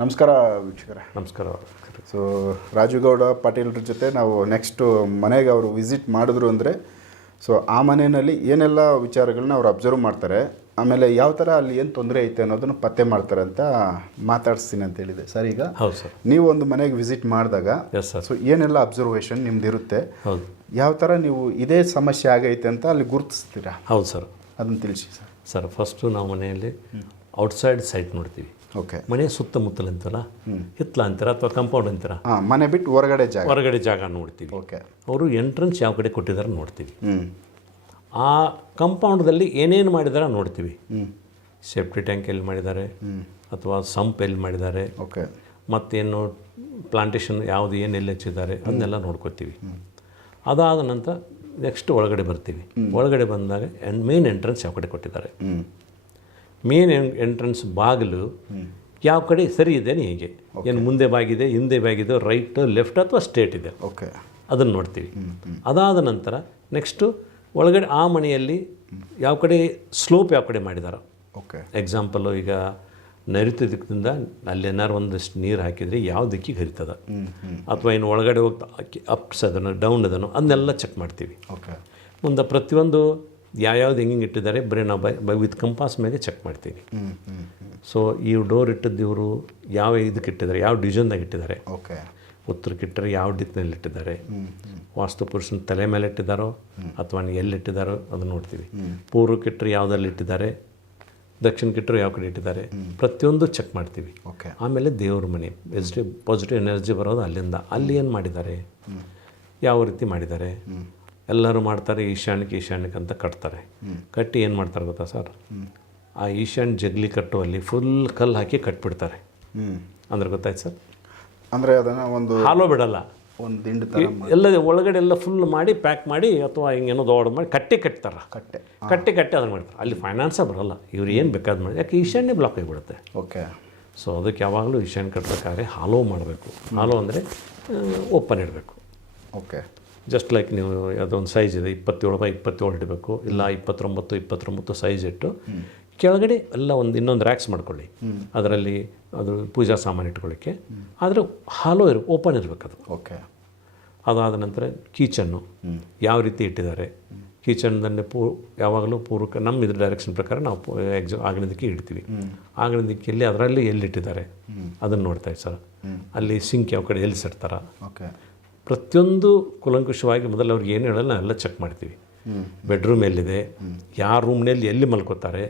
ನಮಸ್ಕಾರ ವೀಕ್ಷಕರೇ. ನಮಸ್ಕಾರ ಸೊ ರಾಜುಗೌಡ ಪಾಟೀಲ್ರ ಜೊತೆ ನಾವು ನೆಕ್ಸ್ಟು ಮನೆಗೆ ಅವರು ವಿಸಿಟ್ ಮಾಡಿದ್ರು ಅಂದರೆ ಸೊ ಆ ಮನೆಯಲ್ಲಿ ಏನೆಲ್ಲ ವಿಚಾರಗಳನ್ನ ಅವ್ರು ಅಬ್ಸರ್ವ್ ಮಾಡ್ತಾರೆ ಆಮೇಲೆ ಯಾವ ಥರ ಅಲ್ಲಿ ಏನು ತೊಂದರೆ ಐತೆ ಅನ್ನೋದನ್ನು ಪತ್ತೆ ಮಾಡ್ತಾರೆ ಅಂತ ಮಾತಾಡಿಸ್ತೀನಿ ಅಂತ ಹೇಳಿದೆ. ಸರ್ ಈಗ ಹೌದು ಸರ್. ನೀವು ಒಂದು ಮನೆಗೆ ವಿಸಿಟ್ ಮಾಡಿದಾಗ ಎಸ್ ಸರ್ ಸೊ ಏನೆಲ್ಲ ಅಬ್ಸರ್ವೇಷನ್ ನಿಮ್ದು ಇರುತ್ತೆ? ಹೌದು. ಯಾವ ಥರ ನೀವು ಇದೇ ಸಮಸ್ಯೆ ಆಗೈತೆ ಅಂತ ಅಲ್ಲಿ ಗುರುತಿಸ್ತೀರಾ? ಹೌದು ಸರ್. ಅದನ್ನು ತಿಳಿಸಿ ಸರ್. ಸರ್ ಫಸ್ಟು ನಾವು ಮನೆಯಲ್ಲಿ ಔಟ್ಸೈಡ್ ಸೈಟ್ ನೋಡ್ತೀವಿ. ಓಕೆ. ಮನೆ ಸುತ್ತಮುತ್ತಲ ಅಂತಾರ ಹಿತ್ಲ ಅಂತಾರ ಅಥವಾ ಕಾಂಪೌಂಡ್ ಅಂತಾರ? ಮನೆ ಬಿಟ್ಟು ಹೊರಗಡೆ ಜಾಗ. ಹೊರಗಡೆ ಜಾಗ ನೋಡ್ತೀವಿ. ಓಕೆ. ಅವರು ಎಂಟ್ರೆನ್ಸ್ ಯಾವ ಕಡೆ ಕೊಟ್ಟಿದ್ದಾರೆ ನೋಡ್ತೀವಿ. ಆ ಕಂಪೌಂಡ್ದಲ್ಲಿ ಏನೇನು ಮಾಡಿದಾರೆ ನೋಡ್ತೀವಿ. ಸೇಫ್ಟಿ ಟ್ಯಾಂಕ್ ಎಲ್ಲಿ ಮಾಡಿದ್ದಾರೆ? ಅಥವಾ ಸಂಪ್ ಎಲ್ಲಿ ಮಾಡಿದ್ದಾರೆ? ಓಕೆ. ಮತ್ತೇನು ಪ್ಲಾಂಟೇಶನ್ ಯಾವುದು ಏನು ಎಲ್ಲಿ ಹಚ್ಚಿದ್ದಾರೆ? ಅದನ್ನೆಲ್ಲ ನೋಡ್ಕೋತೀವಿ. ಅದಾದ ನಂತರ ನೆಕ್ಸ್ಟ್ ಒಳಗಡೆ ಬರ್ತೀವಿ. ಒಳಗಡೆ ಬಂದಾಗ ಮೇನ್ ಎಂಟ್ರೆನ್ಸ್ ಯಾವ ಕಡೆ ಕೊಟ್ಟಿದ್ದಾರೆ? ಮೇನ್ ಎಂಟ್ರೆನ್ಸ್ ಬಾಗಿಲು ಯಾವ ಕಡೆ ಸರಿ ಇದೆ ಹೀಗೆ. ಏನು ಮುಂದೆ ಬಾಗಿದೆ ಹಿಂದೆ ಬಾಗಿದೆ ರೈಟ್ ಲೆಫ್ಟ್ ಅಥವಾ ಸ್ಟೇಟ್ ಇದೆ. ಓಕೆ ಅದನ್ನು ನೋಡ್ತೀವಿ. ಅದಾದ ನಂತರ ನೆಕ್ಸ್ಟು ಒಳಗಡೆ ಆ ಮನೆಯಲ್ಲಿ ಯಾವ ಕಡೆ ಸ್ಲೋಪ್ ಯಾವ ಕಡೆ ಮಾಡಿದಾರ? ಓಕೆ ಎಕ್ಸಾಂಪಲು ಈಗ ನರಿತ ದಿಕ್ಕದಿಂದ ಅಲ್ಲಿ ಏನಾರು ಒಂದಷ್ಟು ನೀರು ಹಾಕಿದರೆ ಯಾವ ದಿಕ್ಕಿಗೆ ಹರಿತದ? ಅಥವಾ ಏನು ಒಳಗಡೆ ಹೋಗ್ತಾ ಅಪ್ಸ್ ಅದನ್ನು ಡೌನ್ ಅದನ್ನು ಅದನ್ನೆಲ್ಲ ಚೆಕ್ ಮಾಡ್ತೀವಿ. ಓಕೆ ಮುಂದೆ ಪ್ರತಿಯೊಂದು ಯಾವ್ಯಾವ್ದು ಹೆಂಗೆ ಇಟ್ಟಿದ್ದಾರೆ ಬರೀ ನಾವು ಬೈ ಬೈ ವಿತ್ ಕಂಪಾಸ್ ಮೇಲೆ ಚೆಕ್ ಮಾಡ್ತೀನಿ ಸೊ ಈ ಡೋರ್ ಇಟ್ಟಿದ್ದು ಇವರು ಯಾವ ಇದಕ್ಕೆ ಇಟ್ಟಿದ್ದಾರೆ ಯಾವ ಡಿವಿಷನ್ದಾಗ ಇಟ್ಟಿದ್ದಾರೆ? ಓಕೆ ಉತ್ತರಕ್ಕೆ ಇಟ್ಟರೆ ಯಾವ ಡಿತ್ನಲ್ಲಿ ಇಟ್ಟಿದ್ದಾರೆ? ವಾಸ್ತು ಪುರುಷನ ತಲೆ ಮೇಲೆ ಇಟ್ಟಿದ್ದಾರೋ ಅಥವಾ ಎಲ್ಲಿ ಇಟ್ಟಿದ್ದಾರೋ ಅದನ್ನು ನೋಡ್ತೀವಿ. ಪೂರ್ವಕ್ಕೆ ಇಟ್ಟರೆ ಯಾವುದಲ್ಲಿ ಇಟ್ಟಿದ್ದಾರೆ ದಕ್ಷಿಣಕ್ಕೆ ಇಟ್ಟರೆ ಯಾವ ಕಡೆ ಇಟ್ಟಿದ್ದಾರೆ ಪ್ರತಿಯೊಂದು ಚೆಕ್ ಮಾಡ್ತೀವಿ. ಓಕೆ ಆಮೇಲೆ ದೇವ್ರ ಮನೆ ಎಸ್ ಪಾಸಿಟಿವ್ ಎನರ್ಜಿ ಬರೋದು ಅಲ್ಲಿಂದ. ಅಲ್ಲಿ ಏನು ಮಾಡಿದ್ದಾರೆ? ಯಾವ ರೀತಿ ಮಾಡಿದ್ದಾರೆ? ಎಲ್ಲರೂ ಮಾಡ್ತಾರೆ ಈಶಾನ್ಯಕ್ಕೆ ಈಶಾನ್ಯಕ್ಕೆ ಅಂತ ಕಟ್ತಾರೆ. ಕಟ್ಟಿ ಏನು ಮಾಡ್ತಾರೆ ಗೊತ್ತಾ ಸರ್? ಆ ಈಶಾನ್ಯ ಜಗ್ಲಿ ಕಟ್ಟುವಲ್ಲಿ ಫುಲ್ ಕಲ್ಲು ಹಾಕಿ ಕಟ್ಬಿಡ್ತಾರೆ. ಹ್ಞೂ ಅಂದ್ರೆ ಗೊತ್ತಾಯ್ತು ಸರ್? ಅಂದರೆ ಅದನ್ನು ಒಂದು ಹಾಲೋ ಬಿಡಲ್ಲ. ಒಂದು ದಿಂಡು ಎಲ್ಲ ಒಳಗಡೆ ಎಲ್ಲ ಫುಲ್ ಮಾಡಿ ಪ್ಯಾಕ್ ಮಾಡಿ ಅಥವಾ ಹಿಂಗೇನೋ ದೊಡ್ಡ ಮಾಡಿ ಕಟ್ಟಿ ಕಟ್ತಾರೆ. ಕಟ್ಟೆ. ಕಟ್ಟಿ ಕಟ್ಟಿ ಅದನ್ನು ಮಾಡ್ತಾರೆ. ಅಲ್ಲಿ ಫೈನಾನ್ಸೇ ಬರಲ್ಲ. ಇವ್ರು ಏನು ಬೇಕಾದ ಮಾಡಿ ಯಾಕೆ ಈಶಾನ್ಯ ಬ್ಲಾಕ್ ಆಗಿಬಿಡುತ್ತೆ. ಓಕೆ ಸೊ ಅದಕ್ಕೆ ಯಾವಾಗಲೂ ಈಶಾನ್ಯ ಕಟ್ಟಬೇಕಾದ್ರೆ ಹಾಲೋ ಮಾಡಬೇಕು. ಹಾಲೋ ಅಂದರೆ ಓಪನ್ ಇಡಬೇಕು ಓಕೆ ಜಸ್ಟ್ ಲೈಕ್ ನೀವು ಅದೊಂದು ಸೈಜ್ ಇದೆ ಇಪ್ಪತ್ತೇಳು ಬೈ ಇಪ್ಪತ್ತೇಳು ಇಡಬೇಕು ಇಲ್ಲ ಇಪ್ಪತ್ತೊಂಬತ್ತು ಇಪ್ಪತ್ತೊಂಬತ್ತು ಸೈಜ್ ಇಟ್ಟು ಕೆಳಗಡೆ ಎಲ್ಲ ಒಂದು ಇನ್ನೊಂದು ರ್ಯಾಕ್ಸ್ ಮಾಡ್ಕೊಳ್ಳಿ. ಅದರಲ್ಲಿ ಅದು ಪೂಜಾ ಸಾಮಾನು ಇಟ್ಕೊಳ್ಳಿಕ್ಕೆ. ಆದರೆ ಹಾಲೋ ಇರ ಓಪನ್ ಇರಬೇಕು ಅದು. ಓಕೆ. ಅದಾದ ನಂತರ ಕಿಚನ್ನು ಯಾವ ರೀತಿ ಇಟ್ಟಿದ್ದಾರೆ? ಕಿಚನ್ದಲ್ಲಿ ಪೂ ಯಾವಾಗಲೂ ಪೂರ್ವಕ ನಮ್ಮ ಇದ್ರ ಡೈರೆಕ್ಷನ್ ಪ್ರಕಾರ ನಾವು ಎಕ್ಸ್ ಆಗಿನ ದಿಕ್ಕಿಗೆ ಇಡ್ತೀವಿ. ಆಗಿನ ದಿಕ್ಕಿಯಲ್ಲಿ ಅದರಲ್ಲಿ ಎಲ್ಲಿಟ್ಟಿದ್ದಾರೆ? ಅದನ್ನು ನೋಡ್ತಾ ಸರ್. ಅಲ್ಲಿ ಸಿಂಕ್ ಯಾವ ಕಡೆ ಎಲ್ಲಿ ಸೆಡ್ತಾರ? ಓಕೆ. ಪ್ರತಿಯೊಂದು ಕುಲಂಕುಷವಾಗಿ ಮೊದಲು ಅವ್ರಿಗೆ ಏನು ಹೇಳಲ್ಲ ನಾವೆಲ್ಲ ಚೆಕ್ ಮಾಡ್ತೀವಿ. ಬೆಡ್ರೂಮ್ ಎಲ್ಲಿದೆ? ಯಾವ ರೂಮ್ನಲ್ಲಿ ಎಲ್ಲಿ ಮಲ್ಕೋತಾರೆ?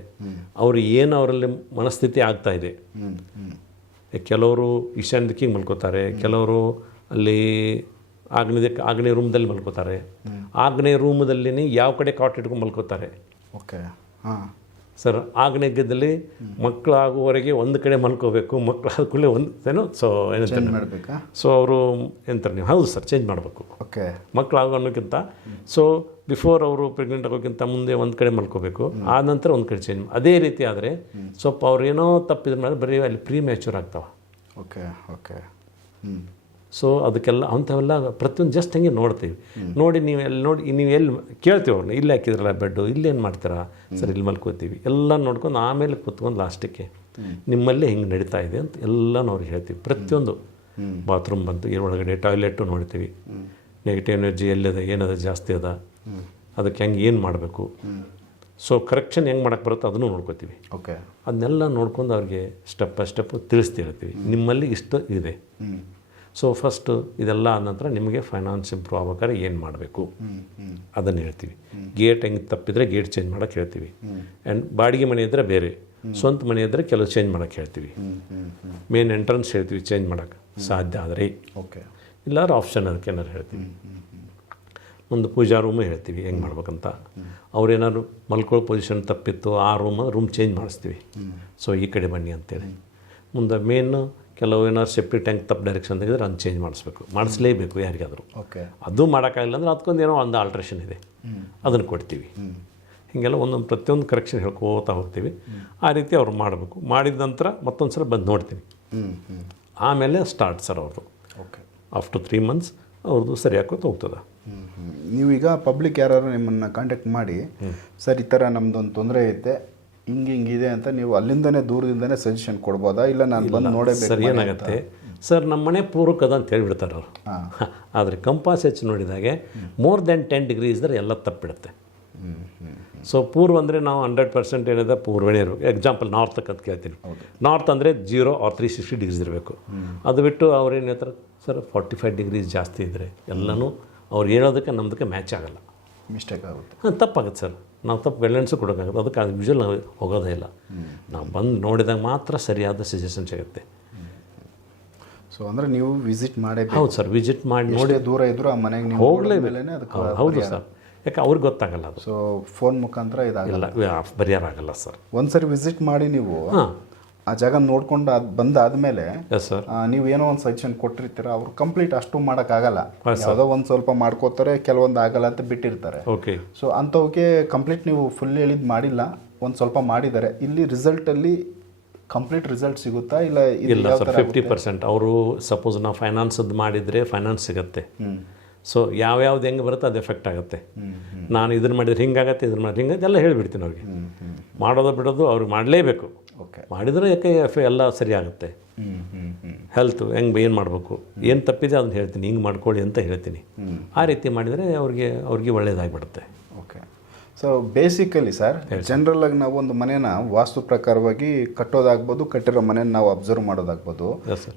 ಅವರು ಏನು ಅವರಲ್ಲಿ ಮನಸ್ಥಿತಿ ಆಗ್ತಾ ಇದೆ? ಕೆಲವರು ಈಶಾನ್ಯ ದಿಕ್ಕಿಗೆ ಮಲ್ಕೋತಾರೆ ಕೆಲವರು ಅಲ್ಲಿ ಆಗ್ನೇಯ ಆಗ್ನೇಯ ರೂಮ್ದಲ್ಲಿ ಮಲ್ಕೋತಾರೆ. ಆಗ್ನೇಯ ರೂಮದಲ್ಲಿ ಯಾವ ಕಡೆ ಕಾಟ್ ಇಟ್ಕೊಂಡು ಮಲ್ಕೋತಾರೆ? ಓಕೆ ಹಾಂ. ಸರ್ ಆಗ್ನೇಯದಲ್ಲಿ ಮಕ್ಕಳಾಗುವವರೆಗೆ ಒಂದು ಕಡೆ ಮಲ್ಕೋಬೇಕು ಮಕ್ಕಳಾದ ಕೂಡಲೇ ಒಂದು ಏನೋ ಸೊ ಏನು ಚೇಂಜ್ ಮಾಡಬೇಕಾ? ಸೊ ಅವರು ಎಂತಾರೆ ನೀವು. ಹೌದು ಸರ್ ಚೇಂಜ್ ಮಾಡಬೇಕು. ಓಕೆ ಮಕ್ಕಳಾಗೋ ಅನ್ನೋಕ್ಕಿಂತ ಸೊ ಬಿಫೋರ್ ಅವರು ಪ್ರೆಗ್ನೆಂಟ್ ಆಗೋಕ್ಕಿಂತ ಮುಂದೆ ಒಂದು ಕಡೆ ಮಲ್ಕೋಬೇಕು ಆ ನಂತರ ಒಂದು ಕಡೆ ಚೇಂಜ್ ಅದೇ ರೀತಿ ಆದರೆ ಸ್ವಲ್ಪ ಅವ್ರು ಏನೋ ತಪ್ಪಿದ್ರೆ ಮೇಲೆ ಬರೀ ಅಲ್ಲಿ ಪ್ರೀ ಮ್ಯಾಚೂರ್ ಆಗ್ತಾವೆ. ಓಕೆ ಓಕೆ ಹ್ಞೂ ಸೊ ಅದಕ್ಕೆಲ್ಲ ಅಂಥವೆಲ್ಲ ಪ್ರತಿಯೊಂದು ಜಸ್ಟ್ ಹಂಗೆ ನೋಡ್ತೀವಿ. ನೋಡಿ ನೀವು ಎಲ್ಲಿ ನೋಡಿ ನೀವು ಎಲ್ಲಿ ಕೇಳ್ತೀವಿ ಅವ್ರನ್ನ ಇಲ್ಲಿ ಹಾಕಿದ್ರಲ್ಲ ಬೆಡ್ಡು ಇಲ್ಲೇನು ಮಾಡ್ತೀರಾ? ಸರ್ ಇಲ್ಲಿ ಮಲ್ಕೋತೀವಿ. ಎಲ್ಲ ನೋಡ್ಕೊಂಡು ಆಮೇಲೆ ಕೂತ್ಕೊಂಡು ಲಾಸ್ಟಿಗೆ ನಿಮ್ಮಲ್ಲಿ ಹಿಂಗೆ ನಡೀತಾ ಇದೆ ಅಂತ ಎಲ್ಲನೂ ಅವ್ರಿಗೆ ಹೇಳ್ತೀವಿ. ಪ್ರತಿಯೊಂದು ಬಾತ್ರೂಮ್ ಬಂತು ಒಳಗಡೆ ಟಾಯ್ಲೆಟು ನೋಡ್ತೀವಿ. ನೆಗೆಟಿವ್ ಎನರ್ಜಿ ಎಲ್ಲಿದೆ ಏನದ ಜಾಸ್ತಿ ಅದ. ಅದಕ್ಕೆ ಹೆಂಗೆ ಏನು ಮಾಡಬೇಕು? ಸೊ ಕರೆಕ್ಷನ್ ಹೆಂಗೆ ಮಾಡೋಕ್ಕೆ ಬರುತ್ತೋ ಅದನ್ನು ನೋಡ್ಕೋತೀವಿ. ಓಕೆ ಅದನ್ನೆಲ್ಲ ನೋಡ್ಕೊಂಡು ಅವ್ರಿಗೆ ಸ್ಟೆಪ್ ಬೈ ಸ್ಟೆಪ್ ತಿಳಿಸ್ತಿರ್ತೀವಿ. ನಿಮ್ಮಲ್ಲಿ ಇಷ್ಟು ಇದೆ. ಸೊ ಫಸ್ಟು ಇದೆಲ್ಲ ಆದ ನಂತರ ನಿಮಗೆ ಫೈನಾನ್ಸ್ ಇಂಪ್ರೂವ್ ಆಗ್ಬೇಕಾದ್ರೆ ಏನು ಮಾಡಬೇಕು? ಅದನ್ನು ಹೇಳ್ತೀವಿ. ಗೇಟ್ ಹೆಂಗೆ ತಪ್ಪಿದ್ರೆ ಗೇಟ್ ಚೇಂಜ್ ಮಾಡೋಕ್ಕೆ ಹೇಳ್ತೀವಿ. ಆ್ಯಂಡ್ ಬಾಡಿಗೆ ಮನೆ ಇದ್ದರೆ ಬೇರೆ ಸ್ವಂತ ಮನೆ ಇದ್ದರೆ ಕೆಲವು ಚೇಂಜ್ ಮಾಡೋಕ್ಕೆ ಹೇಳ್ತೀವಿ. ಮೇನ್ ಎಂಟ್ರೆನ್ಸ್ ಹೇಳ್ತೀವಿ ಚೇಂಜ್ ಮಾಡೋಕ್ಕೆ ಸಾಧ್ಯ ಆದರೆ. ಓಕೆ ಇಲ್ಲಾರು ಆಪ್ಷನ್ ಅದಕ್ಕೆ ಏನಾರು ಹೇಳ್ತೀವಿ. ಒಂದು ಪೂಜಾ ರೂಮು ಹೇಳ್ತೀವಿ ಹೆಂಗೆ ಮಾಡ್ಬೇಕಂತ. ಅವ್ರೇನಾದ್ರು ಮಲ್ಕೊಳ್ಳೋ ಪೊಸಿಷನ್ ತಪ್ಪಿತ್ತು ಆ ರೂಮ್ ರೂಮ್ ಚೇಂಜ್ ಮಾಡಿಸ್ತೀವಿ. ಸೊ ಈ ಕಡೆ ಬನ್ನಿ ಅಂತೇಳಿ. ಮುಂದೆ ಮೇನು ಕೆಲವು ಏನಾದ್ರು ಸೆಪ್ಟಿಕ್ ಟ್ಯಾಂಕ್ ತಪ್ಪು ಡೈರೆಕ್ಷನ್ ತೆಗೆದ್ರೆ ಅದನ್ನು ಚೇಂಜ್ ಮಾಡಿಸ್ಬೇಕು. ಮಾಡಿಸ್ಲೇಬೇಕು ಯಾರಿಗಾದರೂ. ಓಕೆ ಅದು ಮಾಡೋಕ್ಕಾಗಿಲ್ಲ ಅಂದ್ರೆ ಅದಕ್ಕೊಂದು ಏನೋ ಒಂದು ಆಲ್ಟ್ರೇಷನ್ ಇದೆ. ಅದನ್ನು ಕೊಡ್ತೀವಿ. ಹೀಗೆಲ್ಲ ಒಂದೊಂದು ಪ್ರತಿಯೊಂದು ಕರೆಕ್ಷನ್ ಹೇಳ್ಕೋತಾ ಹೋಗ್ತೀವಿ. ಆ ರೀತಿ ಅವ್ರು ಮಾಡಬೇಕು. ಮಾಡಿದ ನಂತರ ಮತ್ತೊಂದು ಸಲ ಬಂದು ನೋಡ್ತೀನಿ ಆಮೇಲೆ ಸ್ಟಾರ್ಟ್ ಸರ್ ಅವ್ರದ್ದು ಓಕೆ ಆಫ್ಟರ್ ತ್ರೀ ಮಂತ್ಸ್ ಅವ್ರದ್ದು ಸರಿ ಹಾಕೋತ ಹೋಗ್ತದೆ. ನೀವೀಗ ಪಬ್ಲಿಕ್ ಯಾರು ನಿಮ್ಮನ್ನು ಕಾಂಟ್ಯಾಕ್ಟ್ ಮಾಡಿ ಸರ್ ಈ ಥರ ನಮ್ಮದೊಂದು ತೊಂದರೆ ಐತೆ ಹಿಂಗೆ ಹಿಂಗಿದೆ ಅಂತ ನೀವು ಅಲ್ಲಿಂದನೇ ದೂರದಿಂದನೇ ಸಜೆಷನ್ ಕೊಡ್ಬೋದಾ? ಇಲ್ಲ ನಾನು ಬಂದು ನೋಡಬೇಕು ಸರ್ ಏನಾಗುತ್ತೆ ಸರ್ ನಮ್ಮ ಮನೆ ಪೂರ್ವಕದ ಅಂತ ಹೇಳಿಬಿಡ್ತಾರೆ ಅವರು. ಹಾಂ. ಆದರೆ ಕಂಪಾಸ್ ಹೆಚ್ಚು ನೋಡಿದಾಗೆ ಮೋರ್ ದೆನ್ ಟೆನ್ ಡಿಗ್ರಿ ಇದ್ದರೆ ಎಲ್ಲ ತಪ್ಪಿಡುತ್ತೆ. ಸೊ ಪೂರ್ವ ಅಂದರೆ ನಾವು ಹಂಡ್ರೆಡ್ ಪರ್ಸೆಂಟ್ ಏನಿದೆ ಪೂರ್ವನೇ ಇರಬೇಕು. ಎಕ್ಸಾಂಪಲ್ ನಾರ್ತ್ ಅಂತ ಕೇಳ್ತೀನಿ. ನಾರ್ತ್ ಅಂದರೆ zero or three sixty degrees ಇರಬೇಕು. ಅದು ಬಿಟ್ಟು ಅವ್ರು ಏನು ಹೇಳ್ತಾರೆ? ಸರ್ ಫಾರ್ಟಿ ಫೈವ್ ಡಿಗ್ರೀಸ್ ಜಾಸ್ತಿ ಇದ್ದರೆ ಎಲ್ಲನೂ ಅವ್ರು ಹೇಳೋದಕ್ಕೆ ನಮ್ಮದಕ್ಕೆ ಮ್ಯಾಚ್ ಆಗಲ್ಲ. ಮಿಸ್ಟೇಕ್ ಆಗುತ್ತೆ. ಹಾಂ ತಪ್ಪಾಗುತ್ತೆ ಸರ್ ನಾವು ತಪ್ಪು ಗೈಡ್ಲೈನ್ಸು ಕೊಡೋಕ್ಕಾಗುತ್ತೆ ಅದಕ್ಕೆ ಅದು ಯೂಶಲ್ ನಾವು ಹೋಗೋದೇ ಇಲ್ಲ. ನಾವು ಬಂದು ನೋಡಿದಾಗ ಮಾತ್ರ ಸರಿಯಾದ ಸಜೆಷನ್ ಸಿಗುತ್ತೆ. ಸೊ ಅಂದರೆ ನೀವು ವಿಸಿಟ್ ಮಾಡಿ ಹೌದು ಸರ್ ವಿಸಿಟ್ ಮಾಡಿ ನೋಡಿ ದೂರ ಇದ್ರು ಆ ಮನೆಗೆ ನೀವು ಮೇಲೆನೇ ಅದಕ್ಕೆ ಹೌದು ಸರ್. ಯಾಕೆ ಅವ್ರಿಗೆ ಗೊತ್ತಾಗಲ್ಲ ಅದು. ಸೊ ಫೋನ್ ಮುಖಾಂತರ ಇದಾಗಲ್ಲ. ಬರೆಯೋರಾಗಲ್ಲ ಸರ್. ಒಂದ್ಸರಿ ವಿಸಿಟ್ ಮಾಡಿ ನೀವು. ಹಾಂ. ಆ ಜಾಗ ನೋಡ್ಕೊಂಡು ಅದು ಬಂದಾದ್ಮೇಲೆ ಎಸ್ ಸರ್ ನೀವು ಏನೋ ಒಂದು ಸಜೆಷನ್ ಕೊಟ್ಟಿರ್ತೀರ ಅವ್ರು ಕಂಪ್ಲೀಟ್ ಅಷ್ಟು ಮಾಡೋಕ್ಕಾಗಲ್ಲ. ಯಾವುದೋ ಒಂದು ಸ್ವಲ್ಪ ಮಾಡ್ಕೋತಾರೆ ಕೆಲವೊಂದು ಆಗಲ್ಲ ಅಂತ ಬಿಟ್ಟಿರ್ತಾರೆ. ಓಕೆ ಸೊ ಅಂತವಕ್ಕೆ ಕಂಪ್ಲೀಟ್ ನೀವು ಫುಲ್ ಹೇಳಿದ್ ಮಾಡಿಲ್ಲ ಒಂದು ಸ್ವಲ್ಪ ಮಾಡಿದ್ದಾರೆ ಇಲ್ಲಿ ರಿಸಲ್ಟಲ್ಲಿ ಕಂಪ್ಲೀಟ್ ರಿಸಲ್ಟ್ ಸಿಗುತ್ತಾ ಇಲ್ಲ ಇಲ್ಲ ಸರ್ ಫಿಫ್ಟಿ ಪರ್ಸೆಂಟ್ ಅವರು ಸಪೋಸ್ ನಾವು ಫೈನಾನ್ಸದ್ದು ಮಾಡಿದರೆ ಫೈನಾನ್ಸ್ ಸಿಗುತ್ತೆ. ಸೊ ಯಾವ್ಯಾವ್ದು ಹೆಂಗೆ ಬರುತ್ತೆ ಅದು ಎಫೆಕ್ಟ್ ಆಗುತ್ತೆ. ನಾನು ಇದನ್ನು ಮಾಡಿದ್ರೆ ಹಿಂಗಾಗತ್ತೆ ಇದನ್ನು ಮಾಡಿದ್ರೆ ಹಿಂಗೆ ಎಲ್ಲ ಹೇಳಿಬಿಡ್ತೀನಿ ಅವ್ರಿಗೆ. ಮಾಡೋದು ಬಿಡೋದು ಅವ್ರಿಗೆ ಮಾಡಲೇಬೇಕು. ಓಕೆ ಮಾಡಿದರೆ ಯಾಕೆ ಎಫ್ ಎಲ್ಲ ಸರಿ ಆಗುತ್ತೆ ಹ್ಞೂ ಹ್ಞೂ ಹ್ಞೂ ಹೆಲ್ತು ಹೆಂಗೆ ಏನು ಮಾಡಬೇಕು? ಏನು ತಪ್ಪಿದೆ ಅದನ್ನು ಹೇಳ್ತೀನಿ ಹಿಂಗೆ ಮಾಡ್ಕೊಳ್ಳಿ ಅಂತ ಹೇಳ್ತೀನಿ. ಆ ರೀತಿ ಮಾಡಿದರೆ ಅವ್ರಿಗೆ ಅವ್ರಿಗೆ ಒಳ್ಳೇದಾಗ್ಬಿಡುತ್ತೆ. Okay so basically sir general ಆಗಿ ನಾವು ಒಂದು ಮನೇನ ವಾಸ್ತು ಪ್ರಕಾರವಾಗಿ ಕಟ್ಟೋದಾಗ್ಬೋದು ಕಟ್ಟಿರೋ ಮನೇನ ನಾವು ಅಬ್ಸರ್ವ್ ಮಾಡೋದಾಗ್ಬೋದು.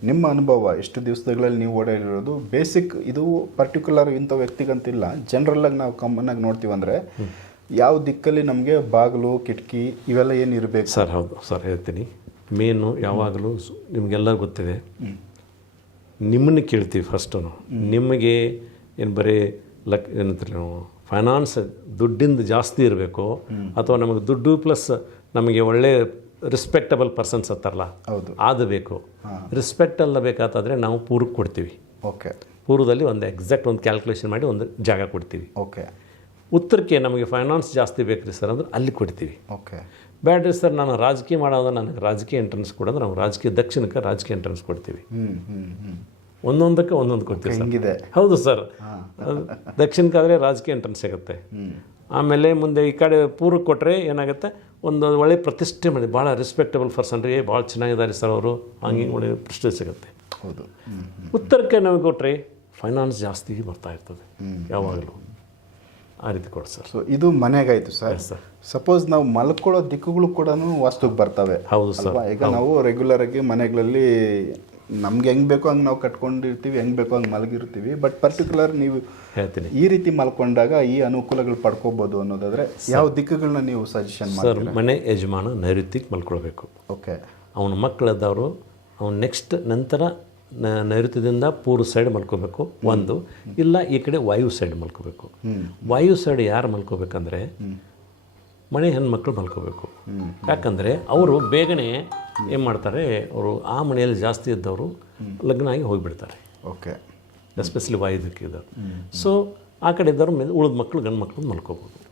ನಿಮ್ಮ ಅನುಭವ ಎಷ್ಟು ದಿವಸಗಳಲ್ಲಿ ನೀವು ಓಡಾಡಿರೋದು ಬೇಸಿಕ್ ಇದು ಪರ್ಟಿಕ್ಯುಲರ್ ಇಂಥ ವ್ಯಕ್ತಿಗಂತಿಲ್ಲ. ಜನರಲ್ ಆಗಿ ನಾವು ಕಾಮನ್ ಆಗಿ ನೋಡ್ತೀವಿ ಅಂದರೆ ಯಾವ ದಿಕ್ಕಲ್ಲಿ ನಮಗೆ ಬಾಗಿಲು ಕಿಟಕಿ ಇವೆಲ್ಲ ಏನು ಇರಬೇಕು? ಸರ್ ಹೌದು. ಸರ್ ಹೇಳ್ತೀನಿ. ಮೇನು ಯಾವಾಗಲೂ ನಿಮಗೆಲ್ಲ ಗೊತ್ತಿದೆ. ನಿಮ್ಮನ್ನು ಕೇಳ್ತೀವಿ ಫಸ್ಟು ನಿಮಗೆ ಏನು ಬರೀ ಲಕ್ ಏನಂತೀರಿ ನಾವು ಫೈನಾನ್ಸ್ ದುಡ್ಡಿಂದ ಜಾಸ್ತಿ ಇರಬೇಕು ಅಥವಾ ನಮಗೆ ದುಡ್ಡು ಪ್ಲಸ್ ನಮಗೆ ಒಳ್ಳೆ ರೆಸ್ಪೆಕ್ಟಬಲ್ ಪರ್ಸನ್ಸ್ ಹತ್ತಾರಲ್ಲ ಹೌದು. ಅದು ಬೇಕು. ರೆಸ್ಪೆಕ್ಟ್ ಎಲ್ಲ ಬೇಕಾದ್ರೆ ನಾವು ಪೂರ್ವಕ್ಕೆ ಕೊಡ್ತೀವಿ. ಓಕೆ. ಪೂರ್ವದಲ್ಲಿ ಒಂದು ಎಕ್ಸಾಕ್ಟ್ ಒಂದು ಕ್ಯಾಲ್ಕುಲೇಷನ್ ಮಾಡಿ ಒಂದು ಜಾಗ ಕೊಡ್ತೀವಿ. ಓಕೆ. ಉತ್ತರಕ್ಕೆ ನಮಗೆ ಫೈನಾನ್ಸ್ ಜಾಸ್ತಿ ಬೇಕ್ರಿ ಸರ್ ಅಂದ್ರೆ ಅಲ್ಲಿ ಕೊಡ್ತೀವಿ. ಓಕೆ ಬ್ಯಾಡ್ರಿ ಸರ್ ನಾನು ರಾಜಕೀಯ ಮಾಡೋದು ನನಗೆ ರಾಜಕೀಯ ಎಂಟ್ರೆನ್ಸ್ ಕೊಡೋದು ನಾವು ರಾಜಕೀಯ ದಕ್ಷಿಣಕ್ಕೆ ರಾಜಕೀಯ ಎಂಟ್ರೆನ್ಸ್ ಕೊಡ್ತೀವಿ. ಒಂದೊಂದಕ್ಕೆ ಒಂದೊಂದು ಕೊಡ್ತೀವಿ ಸರ್ ಹಿಂಗಿದೆ. ಹೌದು ಸರ್ ದಕ್ಷಿಣಕ್ಕಾದರೆ ರಾಜಕೀಯ ಎಂಟ್ರೆನ್ಸ್ ಸಿಗುತ್ತೆ. ಆಮೇಲೆ ಮುಂದೆ ಈ ಕಡೆ ಪೂರ್ವಕ್ಕೆ ಕೊಟ್ಟರೆ ಏನಾಗುತ್ತೆ? ಒಂದು ಒಳ್ಳೆ ಪ್ರತಿಷ್ಠೆ ಮಾಡಿ ಭಾಳ ರೆಸ್ಪೆಕ್ಟಬಲ್ ಪರ್ಸನ್ ರೀ ಭಾಳ ಚೆನ್ನಾಗಿದ್ದಾರೆ ಸರ್ ಅವರು. ಹಂಗೆ ಒಳ್ಳೆ ಪ್ರಶ್ನೆ ಸಿಗುತ್ತೆ. ಹೌದು. ಉತ್ತರಕ್ಕೆ ನಮಗೆ ಕೊಟ್ಟರೆ ಫೈನಾನ್ಸ್ ಜಾಸ್ತಿ ಬರ್ತಾ ಇರ್ತದೆ ಯಾವಾಗಲೂ. ಆ ರೀತಿ ಕೊಡಿ ಸರ್ ಸೊ ಇದು ಮನೆಗಾಯಿತು ಸರ್. ಸರ್ ಸಪೋಸ್ ನಾವು ಮಲ್ಕೊಳ್ಳೋ ದಿಕ್ಕುಗಳು ಕೂಡ ವಾಸ್ತುಗೆ ಬರ್ತವೆ. ಹೌದು ಸರ್. ಈಗ ನಾವು ರೆಗ್ಯುಲರ್ ಆಗಿ ಮನೆಗಳಲ್ಲಿ ನಮ್ಗೆ ಹೆಂಗ್ ಬೇಕೋ ಹಂಗೆ ನಾವು ಕಟ್ಕೊಂಡಿರ್ತೀವಿ ಹೆಂಗ್ ಬೇಕೋ ಹಂಗೆ ಮಲಗಿರ್ತೀವಿ. ಬಟ್ ಪರ್ಟಿಕ್ಯುಲರ್ ನೀವು ಹೇಳ್ತೀನಿ. ಈ ರೀತಿ ಮಲ್ಕೊಂಡಾಗ ಈ ಅನುಕೂಲಗಳು ಪಡ್ಕೋಬಹುದು ಅನ್ನೋದಾದ್ರೆ ಯಾವ ದಿಕ್ಕುಗಳನ್ನ ನೀವು ಸಜೆಷನ್ ಸರ್ ಮನೆ ಯಜಮಾನ ನೈಋತ್ಯಕ್ಕೆ ಮಲ್ಕೊಳ್ಬೇಕು. ಓಕೆ ಅವನ ಮಕ್ಕಳಿದ್ದವರು ಅವ್ನು ನೆಕ್ಸ್ಟ್ ನಂತರ ನೈಋತ್ಯದಿಂದ ಪೂರ್ವ ಸೈಡ್ ಮಲ್ಕೋಬೇಕು ಒಂದು. ಇಲ್ಲ ಈ ಕಡೆ ವಾಯು ಸೈಡ್ ಮಲ್ಕೋಬೇಕು. ವಾಯು ಸೈಡ್ ಯಾರು ಮಲ್ಕೋಬೇಕಂದ್ರೆ ಮನೆ ಹೆಣ್ಮಕ್ಳು ಮಲ್ಕೋಬೇಕು. ಯಾಕಂದರೆ ಅವರು ಬೇಗನೆ ಏನು ಮಾಡ್ತಾರೆ ಅವರು ಆ ಮನೆಯಲ್ಲಿ ಜಾಸ್ತಿ ಇದ್ದವರು ಲಗ್ನ ಆಗಿ ಹೋಗಿಬಿಡ್ತಾರೆ. ಓಕೆ. ಎಸ್ಪೆಷಲಿ ವಾಯು ದಿಕ್ಕಿದ್ದವರು ಸೊ ಆ ಕಡೆ ಇದ್ದವ್ರು ಮೇಲೆ ಉಳಿದ ಮಕ್ಕಳು ಗಂಡು ಮಕ್ಕಳು ಮಲ್ಕೋಬೋದು.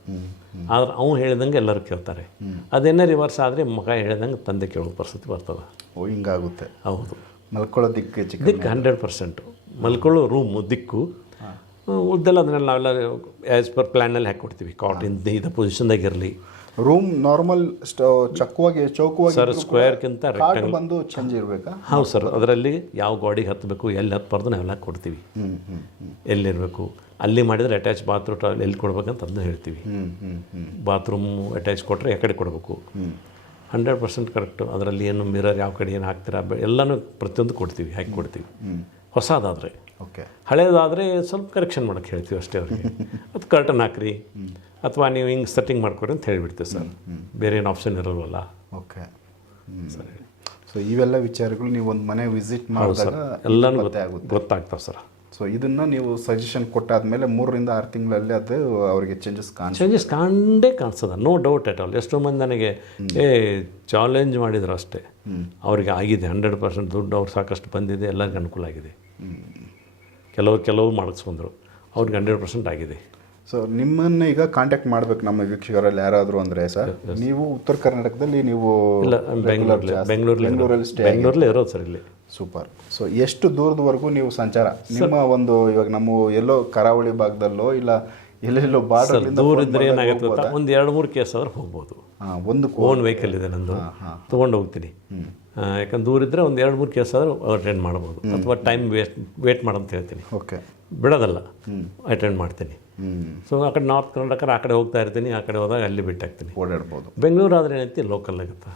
ಆದ್ರೆ ಅವ್ನು ಹೇಳಿದಂಗೆ ಎಲ್ಲರೂ ಕೇಳ್ತಾರೆ. ಅದೇನೇ ರಿವರ್ಸ್ ಆದರೆ ಮಗ ಹೇಳಿದಂಗೆ ತಂದೆ ಕೇಳೋ ಪರಿಸ್ಥಿತಿ ಬರ್ತದೆ. ಹಿಂಗಾಗುತ್ತೆ. ಹೌದು. ಮಲ್ಕೊಳ್ಳೋ ದಿಕ್ಕು ಚಿಕ್ಕ ದಿಕ್ಕು ಹಂಡ್ರೆಡ್ ಪರ್ಸೆಂಟು. ಮಲ್ಕೊಳ್ಳೋ ರೂಮು ದಿಕ್ಕು. ಉಳ್ದೆಲ್ಲ ಅದನ್ನೆಲ್ಲ ನಾವೆಲ್ಲ ಆ್ಯಸ್ ಪರ್ ಪ್ಲ್ಯಾನಲ್ಲಿ ಹಾಕ್ಕೊಡ್ತೀವಿ ಕಾಟಿನ್ ಇಂದ ಪೊಸಿಷನ್ದಾಗ ಇರಲಿ. ರೂಮ್ ನಾರ್ಮಲ್ ಚಕ್ಕವಾಗಿ ಚೌಕವಾಗಿ ಸರ್ ಸ್ಕ್ವೇರ್ಗಿಂತ ರೆಕ್ಟಾಂಗಲ್ ಬಂದು ಚೇಂಜ್ ಇರಬೇಕಾ? ಹೌದು ಸರ್ ಅದರಲ್ಲಿ ಯಾವ ಗಾಡಿಗೆ ಹತ್ತಬೇಕು ಎಲ್ಲಿ ಹತ್ತಬಾರ್ದು ನಾವೆಲ್ಲ ಕೊಡ್ತೀವಿ. ಎಲ್ಲಿರಬೇಕು ಅಲ್ಲಿ ಮಾಡಿದರೆ ಅಟ್ಯಾಚ್ ಬಾತ್ರೂಮ್ ಎಲ್ಲಿ ಕೊಡ್ಬೇಕಂತ ಅದನ್ನ ಹೇಳ್ತೀವಿ. ಬಾತ್ರೂಮು ಅಟ್ಯಾಚ್ ಕೊಟ್ಟರೆ ಕಡೆ ಕೊಡಬೇಕು. Hundred percent correct. ಅದರಲ್ಲಿ ಏನು ಮಿರರ್ ಯಾವ ಕಡೆ ಏನು ಹಾಕ್ತೀರಾ ಎಲ್ಲನೂ ಪ್ರತಿಯೊಂದು ಕೊಡ್ತೀವಿ ಹಾಕಿ ಕೊಡ್ತೀವಿ. ಹೊಸದಾದರೆ. ಓಕೆ. ಹಳೇದಾದರೆ ಸ್ವಲ್ಪ ಕರೆಕ್ಷನ್ ಮಾಡೋಕ್ಕೆ ಹೇಳ್ತೀವಿ ಅಷ್ಟೇ ಅವ್ರಿಗೆ. ಅದು ಕರ್ಟನ್ ಹಾಕ್ರಿ. ಅಥವಾ ನೀವು ಹಿಂಗೆ ಸೆಟ್ಟಿಂಗ್ ಮಾಡ್ಕೊಡಿ ಅಂತ ಹೇಳಿಬಿಡ್ತೀವಿ ಸರ್. ಬೇರೆ ಏನು ಆಪ್ಷನ್ ಇರೋಲ್ವಲ್ಲ? ಓಕೆ. ಸರಿ. ಸೊ ಇವೆಲ್ಲ ವಿಚಾರಗಳು ನೀವು ಒಂದು ಮನೆ ವಿಸಿಟ್ ಮಾಡಿದಾಗ ಎಲ್ಲನೂ ಗೊತ್ತಾಗುತ್ತೆ ಗೊತ್ತಾಗ್ತಾವೆ ಸರ್. ಸೊ ಇದನ್ನ ನೀವು ಸಜೆಷನ್ ಕೊಟ್ಟಾದ್ಮೇಲೆ ಮೂರರಿಂದ ಆರು ತಿಂಗಳಲ್ಲಿ ಅದು ಅವರಿಗೆ ಚೇಂಜಸ್ ಕಾಣ್ ಚೇಂಜಸ್ ಕಾಣೇ ಕಾಣಿಸ್ತದ ನೋ ಡೌಟ್ ಅಟ್ ಆಲ್ ಎಷ್ಟೋ ಮಂದಿ ನನಗೆ ಏ ಚಾಲೆಂಜ್ ಮಾಡಿದ್ರು ಅಷ್ಟೇ. ಅವ್ರಿಗೆ ಆಗಿದೆ ಹಂಡ್ರೆಡ್ ಪರ್ಸೆಂಟ್ ದುಡ್ಡು ಅವ್ರು ಸಾಕಷ್ಟು ಬಂದಿದೆ ಎಲ್ಲರಿಗೂ ಅನುಕೂಲ ಆಗಿದೆ. ಕೆಲವು ಕೆಲವು ಮಾಡಿಸ್ಕೊಂಡ್ರು. ಅವ್ರಿಗೆ ಹಂಡ್ರೆಡ್ ಪರ್ಸೆಂಟ್ ಆಗಿದೆ. ಸೊ ನಿಮ್ಮನ್ನ ಈಗ ಕಾಂಟ್ಯಾಕ್ಟ್ ಮಾಡ್ಬೇಕು ನಮ್ಮ ವೀಕ್ಷಕರಲ್ಲಿ ಯಾರಾದರೂ ಅಂದರೆ ಸರ್ ನೀವು ಉತ್ತರ ಕರ್ನಾಟಕದಲ್ಲಿ ನೀವು ಬೆಂಗಳೂರಲ್ಲಿ ಬೆಂಗಳೂರಲ್ಲಿ ಬೆಂಗಳೂರಲ್ಲಿ ಇರೋದು ಸರ್ ಇಲ್ಲಿ. ಸೂಪರ್ ಸೊ ಎಷ್ಟು ದೂರದವರೆಗೂ ನೀವು ಸಂಚಾರ? ನಿಮ್ಮ ಒಂದು ಇವಾಗ ನಮ್ಮ ಎಲ್ಲೋ ಕರಾವಳಿ ಭಾಗದಲ್ಲೋ ಇಲ್ಲ ಎಲ್ಲೆಲ್ಲೋ ಬಾರ್ಡರ್ ದೂರ ಇದ್ರೆ ಏನಾಗುತ್ತೆ ಗೊತ್ತಾ? ಒಂದು ಎರಡು ಮೂರು ಕೇಸ್ ಆದ್ರೆ ಹೋಗ್ಬೋದು. ಒಂದು ಓನ್ ವೆಹಿಕಲ್ ಇದೆ ನಂದು. ತೊಗೊಂಡು ಹೋಗ್ತೀನಿ. ಯಾಕಂದ್ರೆ ದೂರ ಇದ್ರೆ ಒಂದು ಎರಡು ಮೂರು ಕೇಸ್ ಆದರೂ ಅಟೆಂಡ್ ಮಾಡ್ಬೋದು. ಅಥವಾ ಟೈಮ್ ವೇಸ್ಟ್ ವೇಟ್ ಮಾಡಂತ ಹೇಳ್ತೀನಿ. ಓಕೆ ಬಿಡೋದಲ್ಲ. ಅಟೆಂಡ್ ಮಾಡ್ತೀನಿ. ಸೊ ಆ ಕಡೆ ನಾರ್ತ್ ಕರ್ನಾಟಕ ಆ ಕಡೆ ಹೋಗ್ತಾ ಇರ್ತೀನಿ ಆ ಕಡೆ ಹೋದಾಗ ಅಲ್ಲಿ ಬಿಟ್ಟಾಗ್ತೀನಿ ಓಡಾಡ್ಬೋದು. ಬೆಂಗಳೂರು ಆದರೆ ಏನೈತಿ? ಲೋಕಲ್ ಆಗುತ್ತೆ?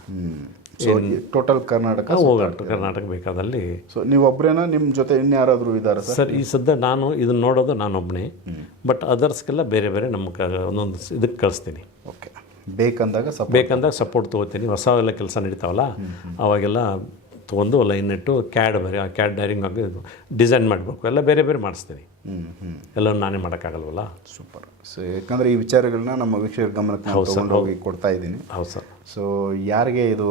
ಸೊ ಟೋಟಲ್ ಕರ್ನಾಟಕ ಹೋಗಾಟ ಕರ್ನಾಟಕ ಬೇಕಾದಲ್ಲಿ ಸೊ ನೀವು ಒಬ್ಬರೇನ ನಿಮ್ಮ ಜೊತೆ ಇನ್ಯಾರಾದರೂ ಇದ್ದಾರೆ ಸರ್? ಸರ್ ಈ ಸದ್ಯ ನಾನು ಇದನ್ನ ನೋಡೋದು ನಾನೊಬ್ಬನೇ ಬಟ್ ಅದರ್ಸ್ಗೆಲ್ಲ ಬೇರೆ ಬೇರೆ ನಮ್ಮ ಒಂದೊಂದು ಇದಕ್ಕೆ ಕಳಿಸ್ತೀನಿ. ಓಕೆ ಬೇಕಂದಾಗ ಸಪ್ ಬೇಕಂದಾಗ ಸಪೋರ್ಟ್ ತೊಗೋತೀನಿ. ಹೊಸ ಎಲ್ಲ ಕೆಲಸ ನಡೀತಾವಲ್ಲ? ಅವಾಗೆಲ್ಲ ತೊಗೊಂಡು ಲೈನ್ ಇಟ್ಟು ಕ್ಯಾಡ್ ಬೇರೆ ಆ ಕ್ಯಾಡ್ ಡೈರಿಂಗ್ ಆಗಿ ಡಿಸೈನ್ ಮಾಡಬೇಕು. ಎಲ್ಲ ಬೇರೆ ಬೇರೆ ಮಾಡಿಸ್ತೀನಿ ಹ್ಞೂ ಹ್ಞೂ ಎಲ್ಲ ನಾನೇ ಮಾಡೋಕ್ಕಾಗಲ್ವಲ್ಲ? ಸೂಪರ್. ಸೊ ಯಾಕಂದರೆ ಈ ವಿಚಾರಗಳನ್ನ ನಮ್ಮ ವೀಕ್ಷಕರ ಗಮನಕ್ಕೆ ಹೋಗಿ ಕೊಡ್ತಾ ಇದ್ದೀನಿ. ಹೌದು ಸರ್. ಸೊ ಯಾರಿಗೆ ಇದು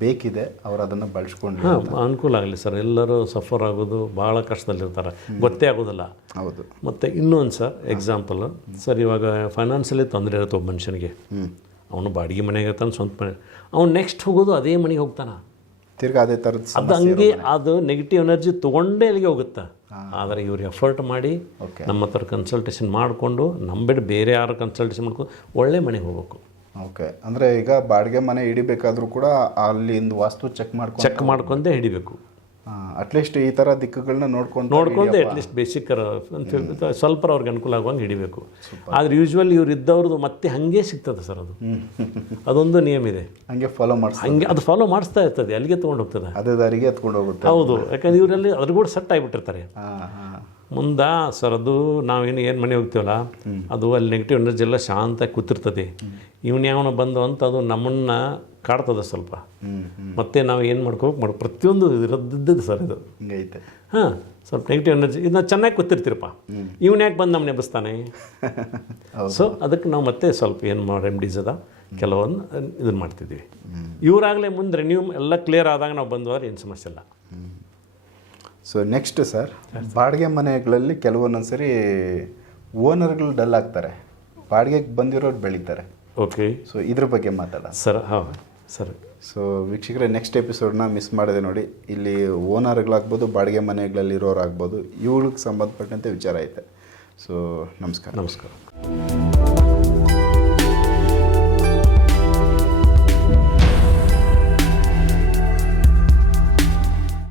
ಬೇಕಿದೆ ಅವರು ಅದನ್ನು ಬಳಸ್ಕೊಂಡು ಹಾಂ ಅನುಕೂಲ ಆಗಲಿ ಸರ್. ಎಲ್ಲರೂ ಸಫರ್ ಆಗೋದು ಭಾಳ ಕಷ್ಟದಲ್ಲಿರ್ತಾರೆ. ಗೊತ್ತೇ ಆಗೋದಿಲ್ಲ. ಹೌದು. ಮತ್ತು ಇನ್ನೊಂದು ಸರ್ ಎಕ್ಸಾಂಪಲ್ ಸರ್ ಇವಾಗ ಫೈನಾನ್ಸಲ್ಲಿ ತೊಂದರೆ ಇರುತ್ತೆ ಒಬ್ಬ ಮನುಷ್ಯನಿಗೆ. ಅವನು ಬಾಡಿಗೆ ಮನೆಗೆ ಇರ್ತಾನೆ ಸ್ವಂತ ಮನೆ ಅವ್ನು ನೆಕ್ಸ್ಟ್ ಹೋಗೋದು ಅದೇ ಮನೆಗೆ ಹೋಗ್ತಾನೆ. ತಿರ್ಗಾ ಅದೇ ಥರದ ಅದು ಹಂಗೆ ಅದು ನೆಗೆಟಿವ್ ಎನರ್ಜಿ ತೊಗೊಂಡೇ ಅಲ್ಲಿಗೆ ಹೋಗುತ್ತೆ. ಆದರೆ ಇವ್ರು ಎಫರ್ಟ್ ಮಾಡಿ. ನಮ್ಮ ಹತ್ರ ಕನ್ಸಲ್ಟೇಷನ್ ಮಾಡಿಕೊಂಡು ನಮ್ಮ ಬಿಟ್ಟು ಬೇರೆ ಯಾರು ಕನ್ಸಲ್ಟೇಷನ್ ಮಾಡ್ಕೊಂಡು ಒಳ್ಳೆ ಮನೆಗೆ ಹೋಗ್ಬೇಕು. ಓಕೆ ಅಂದರೆ ಈಗ ಬಾಡಿಗೆ ಮನೆ ಹಿಡಿಬೇಕಾದ್ರೂ ಕೂಡ ಅಲ್ಲಿಂದ ವಾಸ್ತು ಚೆಕ್ ಮಾಡ್ಕೊಂಡು ಚೆಕ್ ಮಾಡ್ಕೊಂಡೇ ಹಿಡಿಬೇಕು. ಅಟ್ಲೀಸ್ಟ್ ಈ ಥರ ದಿಕ್ಕುಗಳನ್ನ ನೋಡ್ಕೊಂಡು ನೋಡ್ಕೊಂಡು ಅಟ್ಲೀಸ್ಟ್ ಬೇಸಿಕ್ ಸ್ವಲ್ಪ ಅವ್ರಿಗೆ ಅನುಕೂಲ ಆಗುವಂಗೆ ಹಿಡಿಬೇಕು. ಆದರೆ ಯೂಶ್ವಲ್ ಇವ್ರು ಇದ್ದವ್ರದ್ದು ಮತ್ತೆ ಹಾಗೆ ಸಿಗ್ತದೆ ಸರ್ ಅದು. ಅದೊಂದು ನಿಯಮ ಇದೆ. ಹಂಗೆ ಫಾಲೋ ಮಾಡಿ ಹಂಗೆ ಅದು ಫಾಲೋ ಮಾಡಿಸ್ತಾ ಇರ್ತದೆ ಅಲ್ಲಿಗೆ ತೊಗೊಂಡು ಹೋಗ್ತದೆ. ಅದೇ ದಾರಿಗೆ ಎತ್ಕೊಂಡು ಹೋಗುತ್ತೆ. ಹೌದು ಯಾಕಂದ್ರೆ ಇವರಲ್ಲಿ ಅದ್ರ ಕೂಡ ಸೆಟ್ ಆಗಿಬಿಟ್ಟಿರ್ತಾರೆ. ಮುಂದೆ ಸರ್ ಅದು ನಾವೇನು ಏನು ಮನೆ ಹೋಗ್ತೀವಲ್ಲ ಅದು ಅಲ್ಲಿ ನೆಗೆಟಿವ್ ಎನರ್ಜಿ ಎಲ್ಲ ಶಾಂತ ಕೂತಿರ್ತದೆ. ಇವನು ಯಾವನ ಬಂದು ಅಂತ ಅದು ನಮ್ಮನ್ನು ಕಾಡ್ತದೆ ಸ್ವಲ್ಪ. ಮತ್ತೆ ನಾವು ಏನು ಮಾಡ್ಕೋಬೇಕು? ಮಾಡಿ ಪ್ರತಿಯೊಂದು ಇರೋದಿದ್ದದ್ದು ಸರ್ ಇದು. ಹಿಂಗೈತೆ ಹಾಂ ಸ್ವಲ್ಪ ನೆಗೆಟಿವ್ ಎನರ್ಜಿ ಇದನ್ನ ಚೆನ್ನಾಗಿ ಗೊತ್ತಿರ್ತೀರಪ್ಪ. ಇವನು ಯಾಕೆ ಬಂದು ನಮ್ಮ ಎಬ್ಬಿಸ್ತಾನೆ? ಸೊ ಅದಕ್ಕೆ ನಾವು ಮತ್ತೆ ಸ್ವಲ್ಪ ಏನು ರೆಮಿಡೀಸ್ ಅದ ಕೆಲವೊಂದು ಇದನ್ನು ಮಾಡ್ತಿದ್ವಿ. ಇವರಾಗಲೇ ಮುಂದೆ ನೀವು ಎಲ್ಲ ಕ್ಲಿಯರ್ ಆದಾಗ ನಾವು ಬಂದವರು ಏನು ಸಮಸ್ಯೆ ಇಲ್ಲ. ಸೊ ನೆಕ್ಸ್ಟ್ ಸರ್ ಬಾಡಿಗೆ ಮನೆಗಳಲ್ಲಿ ಕೆಲವೊಂದೊಂದು ಸರಿ ಓನರ್ಗಳು ಡಲ್ ಆಗ್ತಾರೆ. ಬಾಡಿಗೆಗೆ ಬಂದಿರೋರು ಬೆಳೀತಾರೆ. ಓಕೆ ಸೊ ಇದ್ರ ಬಗ್ಗೆ ಮಾತಾಡ ಸರ್ ಹಾಂ ಸರ್. ಸೊ ವೀಕ್ಷಕರೇ ನೆಕ್ಸ್ಟ್ ಎಪಿಸೋಡ್ನ ಮಿಸ್ ಮಾಡಿದೆ ನೋಡಿ. ಇಲ್ಲಿ ಓನರ್ಗಳಾಗ್ಬೋದು ಬಾಡಿಗೆ ಮನೆಗಳಲ್ಲಿರೋರಾಗ್ಬೋದು ಇವುಗಳಿಗೆ ಸಂಬಂಧಪಟ್ಟಂತೆ ವಿಚಾರ ಐತೆ. ಸೊ ನಮಸ್ಕಾರ. ನಮಸ್ಕಾರ.